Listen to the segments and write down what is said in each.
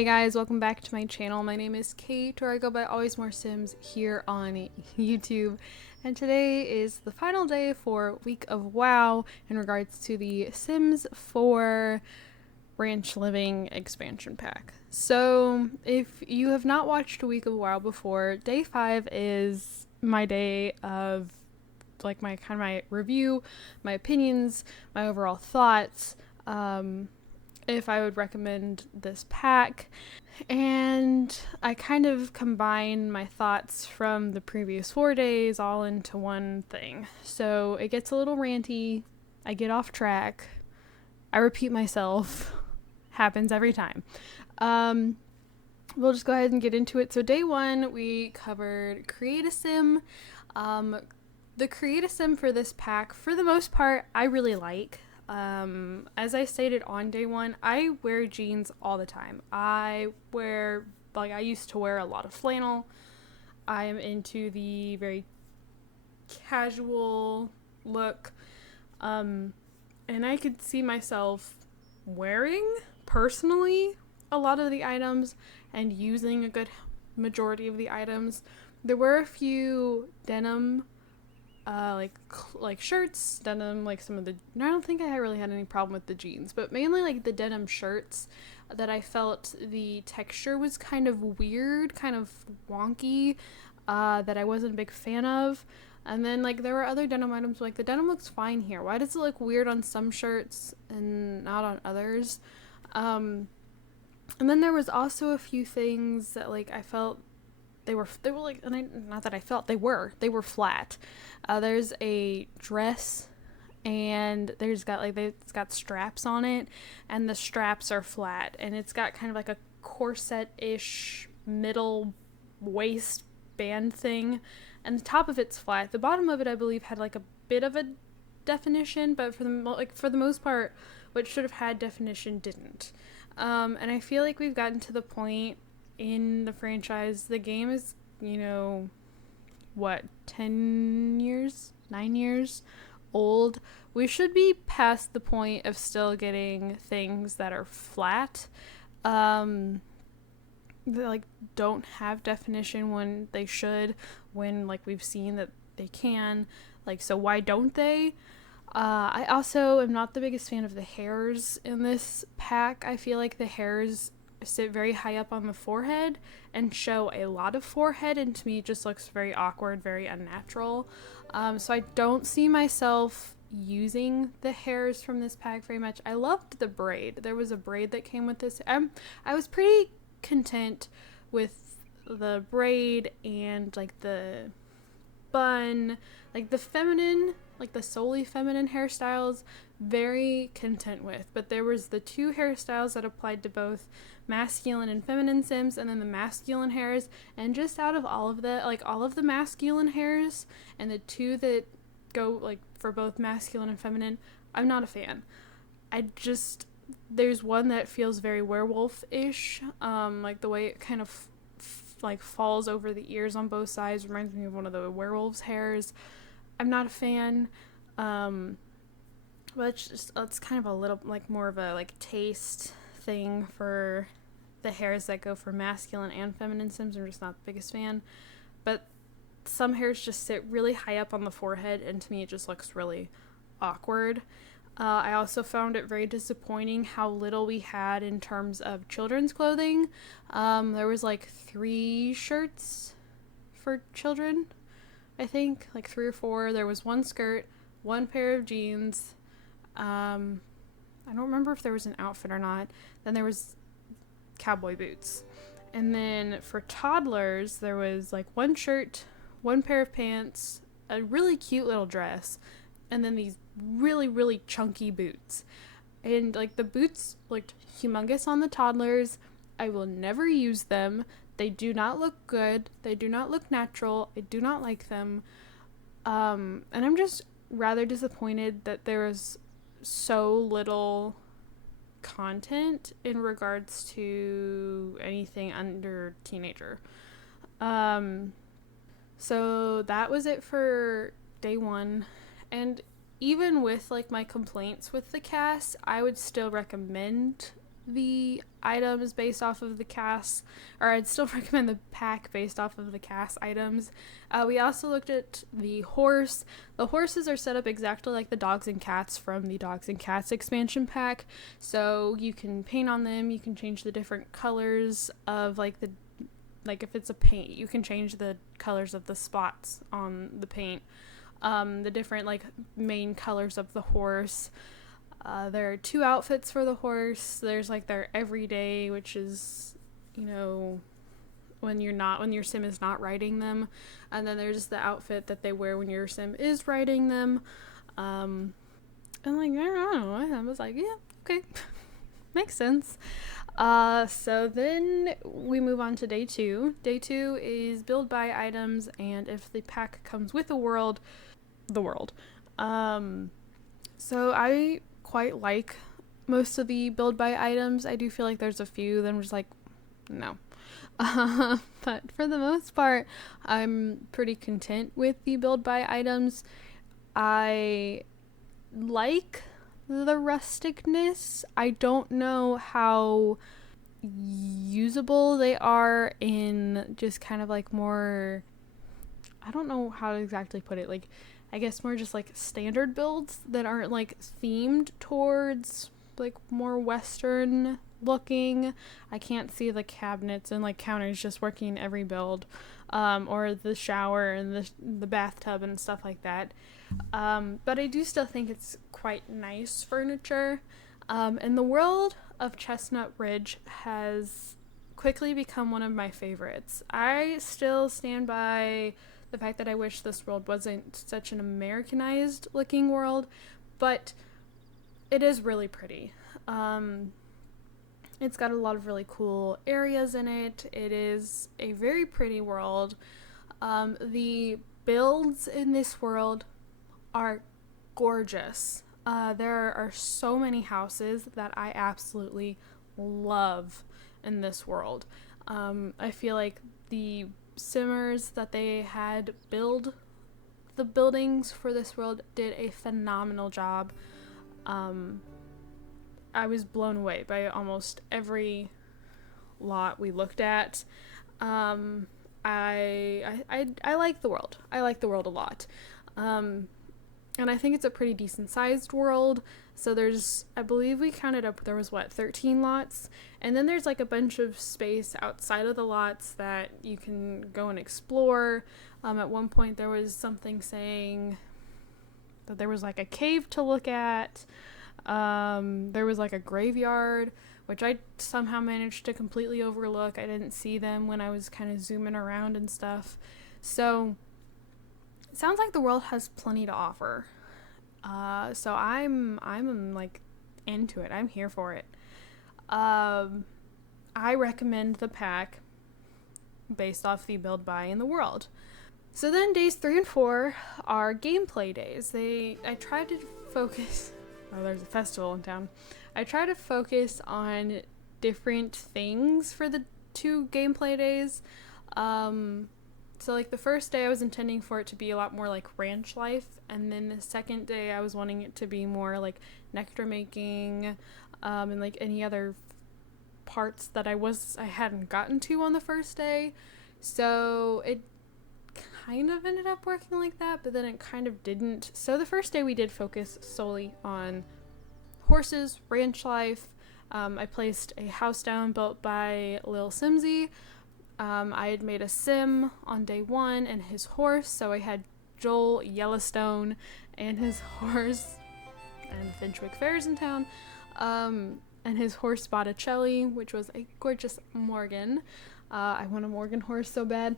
Hey guys, welcome back to my channel. My name is Kate, or I go by AlwaysMoreSims here on YouTube. And today is the final day for Week of WoW in regards to the Sims 4 Ranch Living expansion pack. So, if you have not watched a Week of WoW before, day 5 is my day of like my review, my opinions, my overall thoughts. If I would recommend this pack, and I kind of combine my thoughts from the previous 4 days all into one thing. So it gets a little ranty, I get off track, I repeat myself, happens every time. We'll just go ahead and get into it. So day 1, we covered Create a Sim. The Create a Sim for this pack, for the most part, I really like. As I stated on day 1, I wear jeans all the time. I used to wear a lot of flannel. I am into the very casual look. And I could see myself wearing, personally, a lot of the items and using a good majority of the items. There were a few denim like shirts, denim, like some of the, I don't think I really had any problem with the jeans, but mainly like the denim shirts that I felt the texture was kind of weird, kind of wonky, that I wasn't a big fan of. And then like there were other denim items, like the denim looks fine here. Why does it look weird on some shirts and not on others? And then there was also a few things that like I felt they were like, and not that I felt they were flat. There's a dress, and it's got straps on it, and the straps are flat, and it's got kind of like a corset-ish middle waistband thing, and the top of it's flat. The bottom of it, I believe, had like a bit of a definition, but for the most part, what should have had definition didn't. And I feel like we've gotten to the point in the franchise, the game is, 10 years, 9 years old. We should be past the point of still getting things that are flat, that like don't have definition when they should, when like we've seen that they can. Like, so why don't they? I also am not the biggest fan of the hairs in this pack. I feel like the hairs sit very high up on the forehead and show a lot of forehead, and to me it just looks very awkward, very unnatural. So I don't see myself using the hairs from this pack very much. I loved the braid. There was a braid that came with this. I was pretty content with the braid and like the bun, like the feminine, like the solely feminine hairstyles, very content with. But there was the two hairstyles that applied to both masculine and feminine Sims, and then the masculine hairs, and just out of all of the masculine hairs and the two that go like for both masculine and feminine, I'm not a fan. There's one that feels very werewolf-ish, like the way it kind of like falls over the ears on both sides reminds me of one of the werewolves' hairs. I'm not a fan. But it's kind of a little like more of a like taste thing for the hairs that go for masculine and feminine Sims. I'm just not the biggest fan. But some hairs just sit really high up on the forehead, and to me it just looks really awkward. I also found it very disappointing how little we had in terms of children's clothing. There was like 3 shirts for children, I think, like 3 or 4. There was 1 skirt, 1 pair of jeans. I don't remember if there was an outfit or not. Then there was cowboy boots. And then for toddlers, there was like 1 shirt, 1 pair of pants, a really cute little dress, and then these really, really chunky boots. And like the boots looked humongous on the toddlers. I will never use them. They do not look good. They do not look natural. I do not like them. And I'm just rather disappointed that there was so little content in regards to anything under teenager. So that was it for day 1. And even with like my complaints with the cast, I would still recommend the items based off of the cast, or I'd still recommend the pack based off of the cast items. We also looked at the horse. The horses are set up exactly like the dogs and cats from the Dogs and Cats expansion pack. So you can paint on them, you can change the different colors of like if it's a paint, you can change the colors of the spots on the paint. The different like main colors of the horse. There are 2 outfits for the horse. There's like their everyday, which is, when your sim is not riding them, and then there's the outfit that they wear when your sim is riding them. And like, I don't know, I was like, yeah, okay, makes sense. So then we move on to day 2. Day 2 is build buy items, and if the pack comes with the world. So I quite like most of the build buy items. I do feel like there's a few that I'm just like, no. But for the most part, I'm pretty content with the build buy items. I like the rusticness. I don't know how usable they are in just kind of like more, I don't know how to exactly put it, like I guess more just like standard builds that aren't like themed towards like more Western looking. I can't see the cabinets and like counters just working in every build, or the shower and the bathtub and stuff like that. But I do still think it's quite nice furniture. And the world of Chestnut Ridge has quickly become one of my favorites. I still stand by the fact that I wish this world wasn't such an Americanized looking world, but it is really pretty. It's got a lot of really cool areas in it. It is a very pretty world. The builds in this world are gorgeous. There are so many houses that I absolutely love in this world. I feel like the simmers that they had build the buildings for this world did a phenomenal job. I was blown away by almost every lot we looked at. I like the world. I like the world a lot. And I think it's a pretty decent sized world. So there's, I believe we counted up, there was 13 lots. And then there's like a bunch of space outside of the lots that you can go and explore. At one point there was something saying that there was like a cave to look at. There was like a graveyard, which I somehow managed to completely overlook. I didn't see them when I was kind of zooming around and stuff. So it sounds like the world has plenty to offer. So I'm like into it. I'm here for it. I recommend the pack based off the build buy in the world. So then days 3 and 4 are gameplay days. I tried to focus. Oh, there's a festival in town. I try to focus on different things for the 2 gameplay days. So like the first day I was intending for it to be a lot more like ranch life, and then the second day I was wanting it to be more like nectar making, and like any other parts that I hadn't gotten to on the first day. So it kind of ended up working like that, but then it kind of didn't. So the first day we did focus solely on horses, ranch life. I placed a house down built by Lil Simsy. I had made a sim on day 1 and his horse, so I had Joel Yellowstone and his horse, and the Finchwick Fair is in town, and his horse Botticelli, which was a gorgeous Morgan. I want a Morgan horse so bad.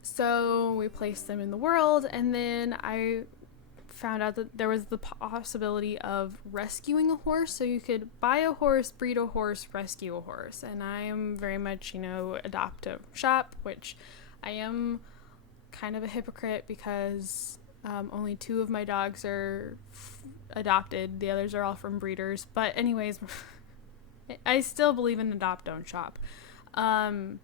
So we placed them in the world, and then I found out that there was the possibility of rescuing a horse. So you could buy a horse, breed a horse, rescue a horse. And I am very much, adopt a shop, which I am kind of a hypocrite because only 2 of my dogs are adopted. The others are all from breeders. But anyways, I still believe in adopt, don't shop. And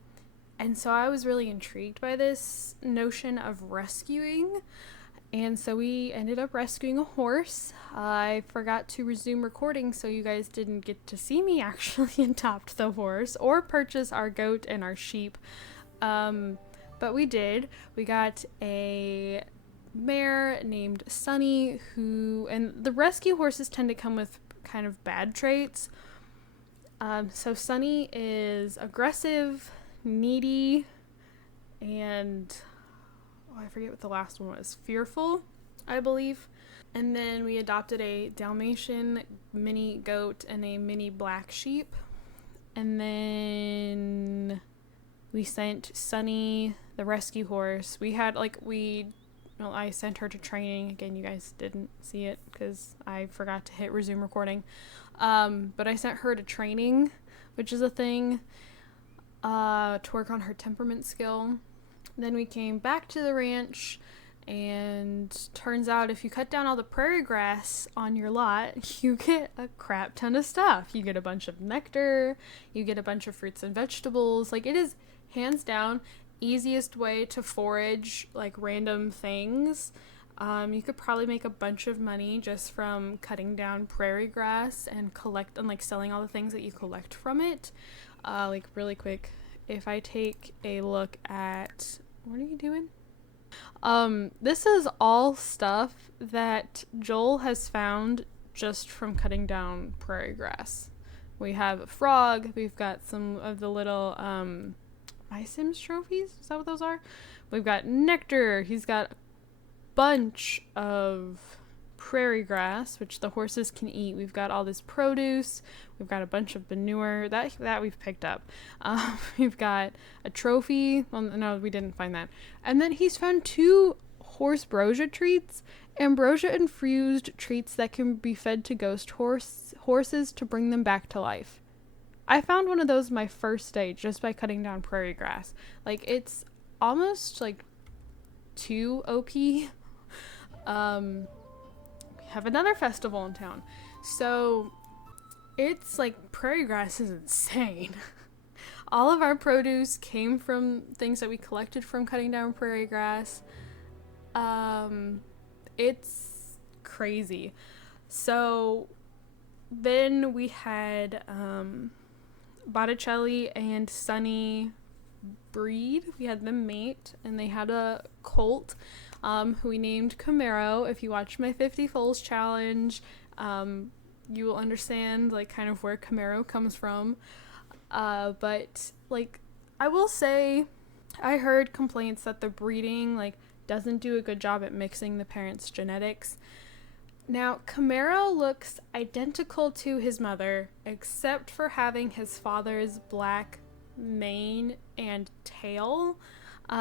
so I was really intrigued by this notion of rescuing. And so we ended up rescuing a horse. I forgot to resume recording, so you guys didn't get to see me actually adopt the horse or purchase our goat and our sheep. But we did. We got a mare named Sunny, and the rescue horses tend to come with kind of bad traits. So Sunny is aggressive, needy, and I forget what the last one was. Fearful, I believe. And then we adopted a Dalmatian mini goat and a mini black sheep. And then we sent Sunny, the rescue horse. I sent her to training. Again, you guys didn't see it because I forgot to hit resume recording. But I sent her to training, which is a thing, to work on her temperament skill. Then we came back to the ranch, and turns out if you cut down all the prairie grass on your lot, you get a crap ton of stuff. You get a bunch of nectar, you get a bunch of fruits and vegetables. Like, it is hands down easiest way to forage like random things. You could probably make a bunch of money just from cutting down prairie grass and selling all the things that you collect from it. Really quick, if I take a look at, what are you doing? This is all stuff that Joel has found just from cutting down prairie grass. We have a frog. We've got some of the little My Sims trophies. Is that what those are? We've got nectar. He's got a bunch of prairie grass, which the horses can eat. We've got all this produce. We've got a bunch of manure that we've picked up. We've got a trophy. Well, no, we didn't find that. And then he's found 2 horse brosier treats, ambrosia infused treats that can be fed to ghost horses to bring them back to life. I found one of those my first day just by cutting down prairie grass. Like, it's almost like too OP. We have another festival in town. So it's like prairie grass is insane. All of our produce came from things that we collected from cutting down prairie grass. It's crazy. So then we had Botticelli and Sunny breed. We had them mate, and they had a colt who we named Camaro. If you watch my 50 foals challenge, you will understand like kind of where Camaro comes from. But like, I will say, I heard complaints that the breeding like doesn't do a good job at mixing the parents' genetics. Now, Camaro looks identical to his mother, except for having his father's black mane and tail.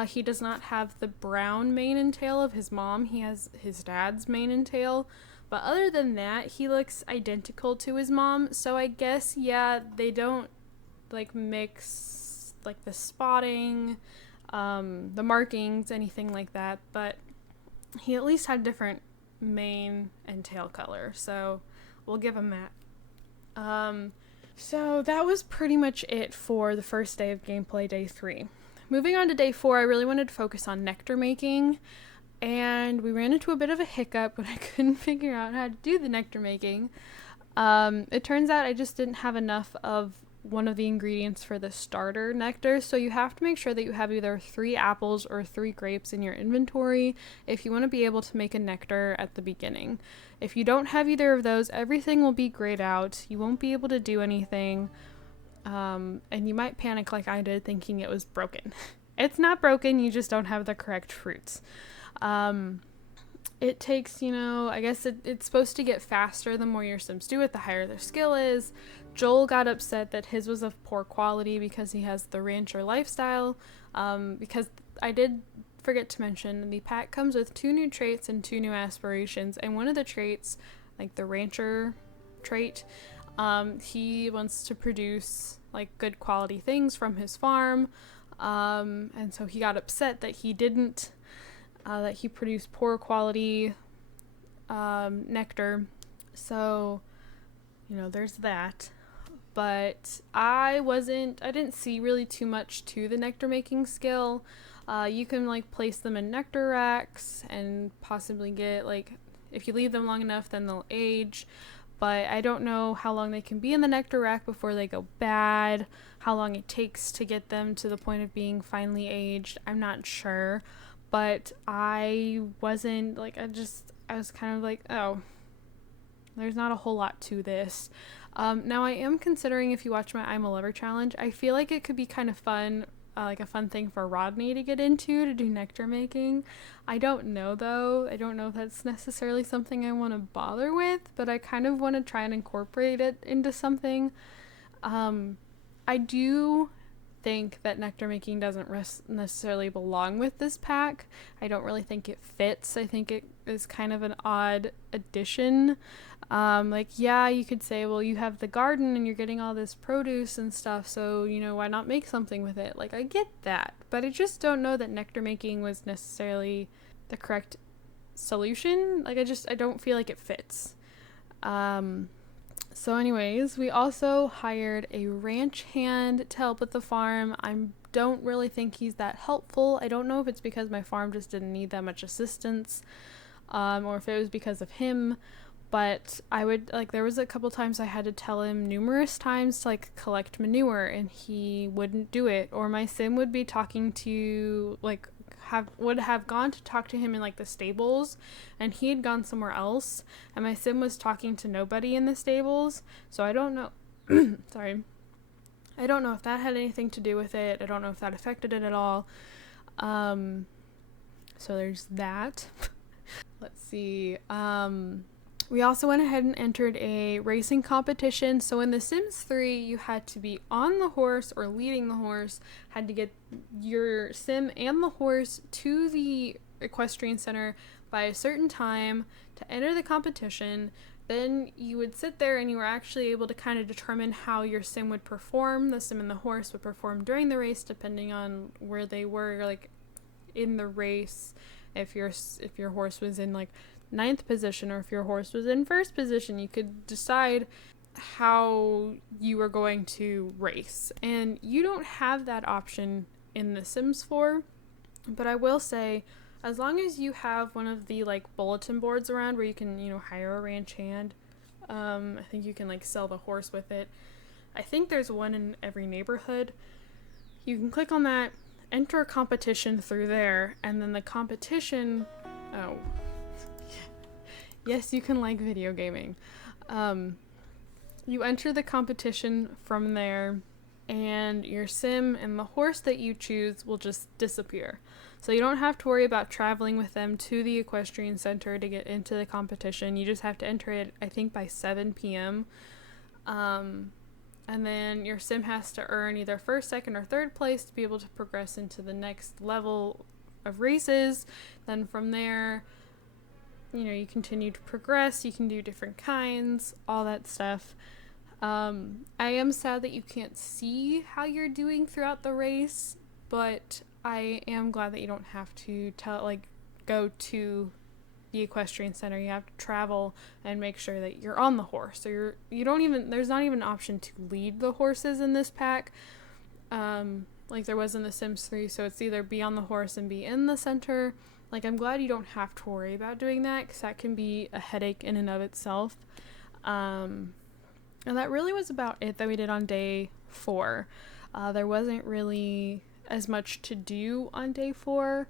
He does not have the brown mane and tail of his mom. He has his dad's mane and tail. But other than that, he looks identical to his mom. So I guess, yeah, they don't like mix like the spotting, the markings, anything like that. But he at least had different mane and tail color. So we'll give him that. So that was pretty much it for the first day of gameplay, day 3. Moving on to day 4, I really wanted to focus on nectar making, and we ran into a bit of a hiccup when I couldn't figure out how to do the nectar making. It turns out I just didn't have enough of one of the ingredients for the starter nectar, so you have to make sure that you have either 3 apples or 3 grapes in your inventory if you want to be able to make a nectar at the beginning. If you don't have either of those, everything will be grayed out. You won't be able to do anything, and you might panic like I did thinking it was broken. It's not broken, you just don't have the correct fruits. It takes, I guess it's supposed to get faster the more your Sims do it, the higher their skill is. Joel got upset that his was of poor quality because he has the rancher lifestyle, because I did forget to mention the pack comes with 2 new traits and 2 new aspirations, and one of the traits, like the rancher trait, he wants to produce like good quality things from his farm, and so he got upset that he didn't, that he produced poor quality nectar. So there's that. But I didn't see really too much to the nectar making skill. You can like place them in nectar racks and possibly get like, if you leave them long enough, then they'll age. But I don't know how long they can be in the nectar rack before they go bad, how long it takes to get them to the point of being finally aged. I'm not sure. But I wasn't like, I was kind of like, oh, there's not a whole lot to this. Now I am considering, if you watch my I'm a Lover challenge, I feel like it could be kind of fun, like a fun thing for Rodney to get into, to do nectar making. I don't know though. I don't know if that's necessarily something I want to bother with, but I kind of want to try and incorporate it into something. I do think that nectar making doesn't necessarily belong with this pack. I don't really think it fits. I think it is kind of an odd addition. Like, yeah, you could say, well, you have the garden and you're getting all this produce and stuff, so, you know, why not make something with it? Like, I get that, but I just don't know that nectar making was necessarily the correct solution. Like, I don't feel like it fits. So anyways, we also hired a ranch hand to help with the farm. I don't really think he's that helpful. I don't know if it's because my farm just didn't need that much assistance, or if it was because of him. But I would, like, there was a couple times I had to tell him numerous times to, like, collect manure, and he wouldn't do it. Or my sim would be talking to, like, would have gone to talk to him in, like, the stables, and he had gone somewhere else, and my sim was talking to nobody in the stables. So I don't know, sorry. I don't know if that had anything to do with it. I don't know if that affected it at all. So there's that. Let's see. We also went ahead and entered a racing competition. So in The Sims 3, you had to be on the horse or leading the horse, had to get your sim and the horse to the equestrian center by a certain time to enter the competition. Then you would sit there and you were actually able to kind of determine how your sim would perform. The sim and the horse would perform during the race depending on where they were, like, in the race. If your horse was in, like, 9th position, or if your horse was in 1st position, you could decide how you were going to race. And you don't have that option in The Sims 4, but I will say, as long as you have one of the, like, bulletin boards around where you can, you know, hire a ranch hand, I think you can, like, sell the horse with it. I think there's one in every neighborhood. You can click on that, enter a competition through there, and then the competition, yes, you can like video gaming. You enter the competition from there, and your sim and the horse that you choose will just disappear. So you don't have to worry about traveling with them to the equestrian center to get into the competition. You just have to enter it, I think, by 7 p.m. And then your sim has to earn either 1st, 2nd, or 3rd place to be able to progress into the next level of races. Then from there, you know, you continue to progress, you can do different kinds, all that stuff. I am sad that you can't see how you're doing throughout the race, but I am glad that you don't have to go to the equestrian center. You have to travel and make sure that you're on the horse. So there's not even an option to lead the horses in this pack, like there was in The Sims 3, so it's either be on the horse and be in the center. Like, I'm glad you don't have to worry about doing that, because that can be a headache in and of itself. And that really was about it that we did on day 4. There wasn't really as much to do on day 4.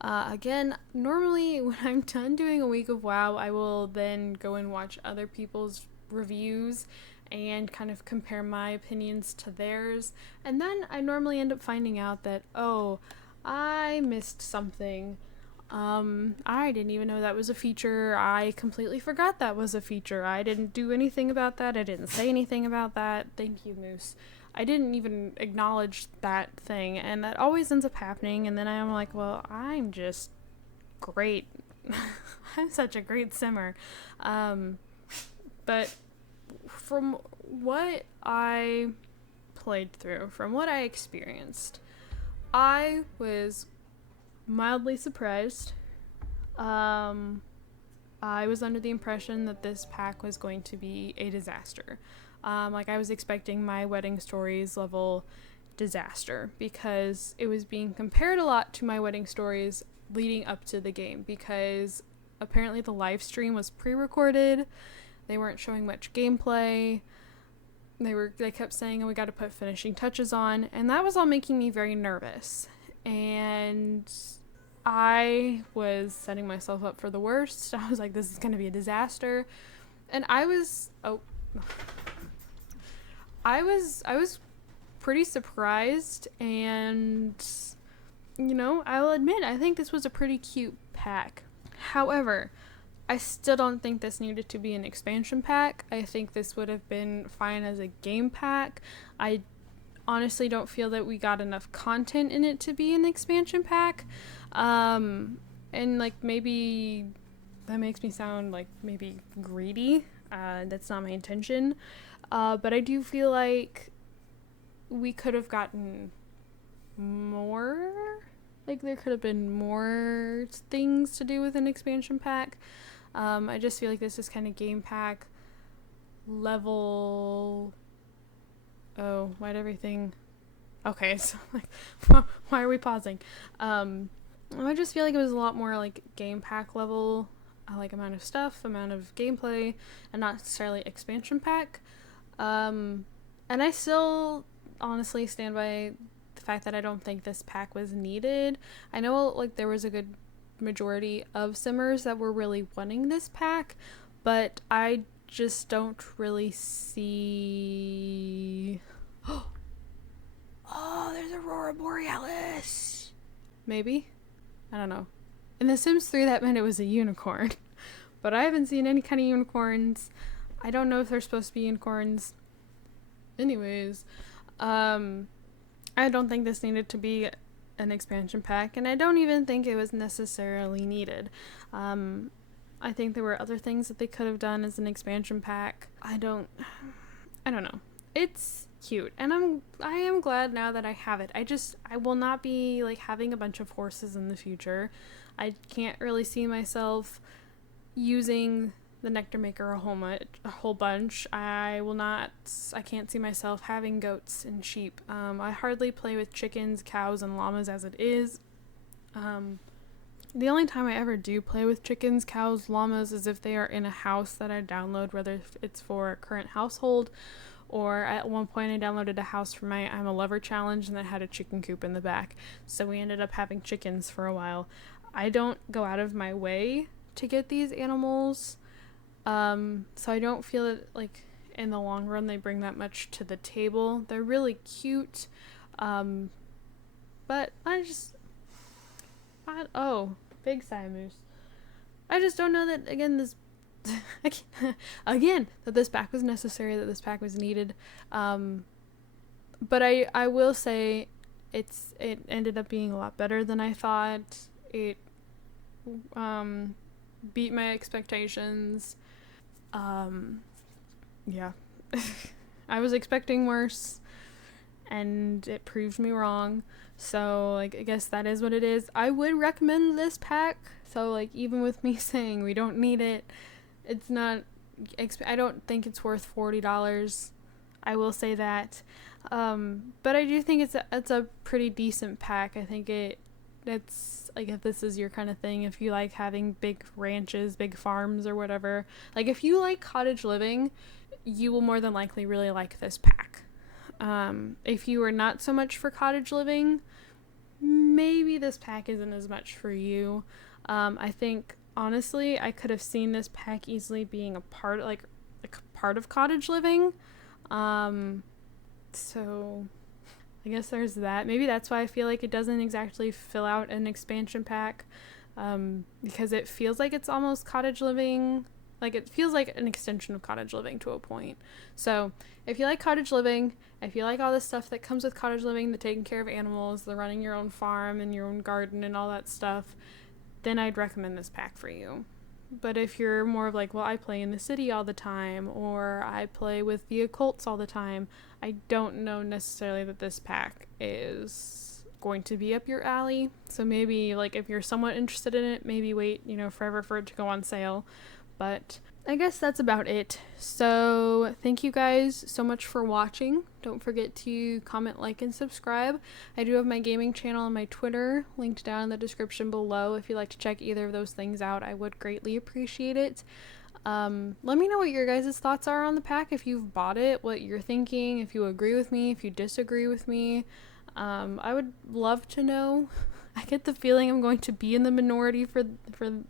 Again, normally when I'm done doing a week of WoW, I will then go and watch other people's reviews and kind of compare my opinions to theirs. And then I normally end up finding out that, oh, I missed something. I didn't even know that was a feature. I completely forgot that was a feature. I didn't do anything about that. I didn't say anything about that. Thank you, Moose. I didn't even acknowledge that thing, and that always ends up happening, and then I'm like, well, I'm just great. I'm such a great simmer. But from what I played through, from what I experienced, I was mildly surprised. I was under the impression that this pack was going to be a disaster. Like, I was expecting my Wedding Stories level disaster, because it was being compared a lot to My Wedding Stories leading up to the game, because apparently the live stream was pre-recorded. They weren't showing much gameplay. They kept saying, oh, we got to put finishing touches on, and that was all making me very nervous. And I was setting myself up for the worst. I was like, this is going to be a disaster. And I was pretty surprised, and I'll admit, I think this was a pretty cute pack. However, I still don't think this needed to be an expansion pack. I think this would have been fine as a game pack. I honestly don't feel that we got enough content in it to be an expansion pack. And like, maybe that makes me sound like maybe greedy. That's not my intention. But I do feel like we could have gotten more. Like, there could have been more things to do with an expansion pack. I just feel like this is kind of game pack level. Oh, why'd everything... Okay, so like, why are we pausing? I just feel like it was a lot more like game pack level, like amount of stuff, amount of gameplay, and not necessarily expansion pack. And I still honestly stand by the fact that I don't think this pack was needed. I know like there was a good majority of simmers that were really wanting this pack, but I just don't really see... Oh, there's Aurora Borealis! Maybe? I don't know. In The Sims 3, that meant it was a unicorn. But I haven't seen any kind of unicorns. I don't know if they're supposed to be unicorns. Anyways, I don't think this needed to be an expansion pack, and I don't even think it was necessarily needed. I think there were other things that they could have done as an expansion pack. I don't know. It's cute, and I am glad now that I have it. I will not be like having a bunch of horses in the future. I can't really see myself using the nectar maker a whole bunch. I can't see myself having goats and sheep. I hardly play with chickens, cows, and llamas as it is. The only time I ever do play with chickens, cows, llamas is if they are in a house that I download, whether it's for a current household, or at one point I downloaded a house for my I'm a Lover challenge, and that had a chicken coop in the back. So we ended up having chickens for a while. I don't go out of my way to get these animals. So I don't feel that like in the long run they bring that much to the table. They're really cute. But big Siamese. I just don't know that, again, that this pack was necessary, that this pack was needed. But I will say it ended up being a lot better than I thought. It beat my expectations. Yeah. I was expecting worse, and it proved me wrong. So, like, I guess that is what it is. I would recommend this pack. So, like, even with me saying we don't need it, it's not... I don't think it's worth $40. I will say that. But I do think it's a pretty decent pack. I think it's like, if this is your kind of thing, if you like having big ranches, big farms, or whatever, like if you like cottage living, you will more than likely really like this pack. If you are not so much for cottage living, maybe this pack isn't as much for you. I think honestly I could have seen this pack easily being a part of cottage living. So I guess there's that. Maybe that's why I feel like it doesn't exactly fill out an expansion pack, because it feels like it's almost cottage living. Like, it feels like an extension of cottage living to a point. So if you like cottage living, if you like all the stuff that comes with cottage living, the taking care of animals, the running your own farm and your own garden and all that stuff, then I'd recommend this pack for you. But if you're more of like, well, I play in the city all the time, or I play with the occults all the time, I don't know necessarily that this pack is going to be up your alley. So maybe, like, if you're somewhat interested in it, maybe wait, forever for it to go on sale. But I guess that's about it. So thank you guys so much for watching. Don't forget to comment, like, and subscribe. I do have my gaming channel and my Twitter linked down in the description below. If you'd like to check either of those things out, I would greatly appreciate it. Let me know what your guys' thoughts are on the pack, if you've bought it, what you're thinking, if you agree with me, if you disagree with me. I would love to know. I get the feeling I'm going to be in the minority for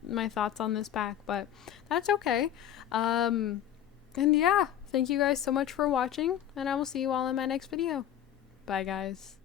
my thoughts on this pack, but that's okay. And yeah, thank you guys so much for watching, and I will see you all in my next video. Bye, guys.